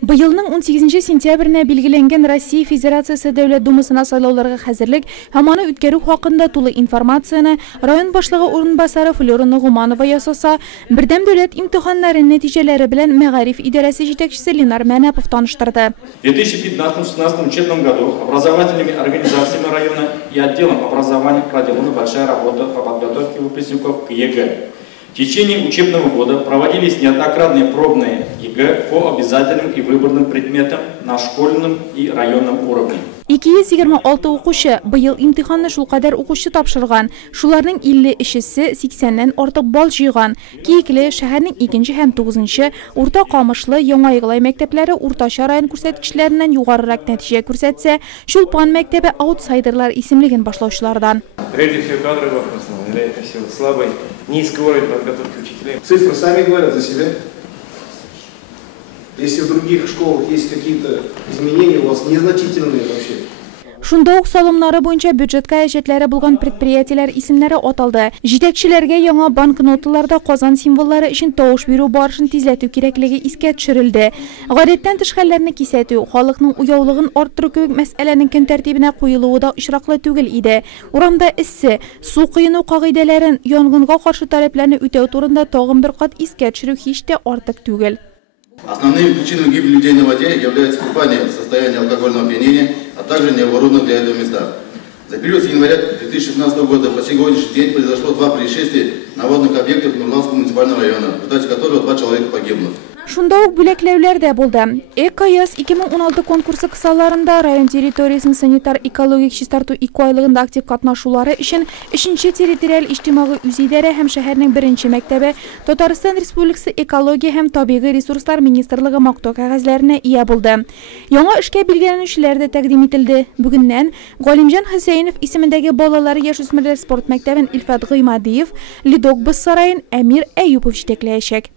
Быелның 18 сентябріне белгіленген Россия Федерациясы Дәүләт Думасына сайлауларга хәзерлек һәм аны үткәрү хакында тулы информацияны район башлыгы урынбасары Флора Нугуманова ясаса, бердәм дәүләт имтиханнары нәтиҗәләре белән Мәгариф идарәсе җитәкчесе Ленар Мәнәпов таныштырды. В 2015-2016 учебном году образовательными организациями района и отделом образования проделана большая работа по подготовке выпускников к ЕГЭ. В течение учебного года проводились неоднократные пробные ЕГЭ по обязательным и выборным предметам на школьном и районном уровне. 226 укучы быел имтиханны шулкадәр укучы тапшырган. Шуларның 53-се 80-нән артык балл җыйган. Киекле шәһәрнең 2 һәм 9-нчы, Урта Камышлы, Яңа Йыглай мәктәпләре уртача район күрсәткечләреннән югарырак нәтиҗә күрсәтсә, Чулпан мәктәбе аутсайдерлар исемлеген башлаучылардан. Прежде всего кадровый вопрос, это все слабый, низкий уровень подготовки учителей. Цифры сами говорят за себя. Если в других школах есть какие-то изменения, у вас незначительные вообще. Шунда ук салымнары буенча бюджетка әҗәтләре булган предприятиеләр исемнәре аталды. Җитәкчеләргә яңа банкноталарда Казан символлары өчен тавыш бирү барышын тизләтү кирәклеге искә төшерелде. Гадәттән тыш хәлләрне кисәтү, халыкның уяулыгын арттыру кебек мәсьәләнең көн тәртибенә куелуы да очраклы түгел иде. Урамда эссе, су кыйну кагыйдәләрен, янгынга каршы таләпләрне үтәү турында тагын бер кат искә төшерү һич тә артык түгел. Основными причинами гибели людей на воде являются купание в состоянии алкогольного опьянения, а также необорудованных для этого местах. За период с января 2016 года по сегодняшний день произошло 2 происшествия на водных объектах Нурлатского муниципального района, в результате которого 2 человека погибнут. Шунда ук бүләкләүләр дә булды. ЭКЯС 2016 конкурсы кысаларында район территориясын санитар-экологик чистарту 2 айлыгында актив катнашулары өчен 3-нче территориаль иҗтимагый үзидарә һәм шәһәрнең 1-нче мәктәбе Татарстан Республикасы экология һәм табигый ресурслар министрлыгы мактау кәгазьләренә ия булды. Яңа эшкә билгеләнүчеләр дә тәкъдим ителде. Бүгеннән Галимҗан Хөсәенов исемендәге балалар яшүсмерләр спорт мәктәбен Илфат Гыймадиев, Лидок Быз сараен Әмир Әюпов җитәкләячәк.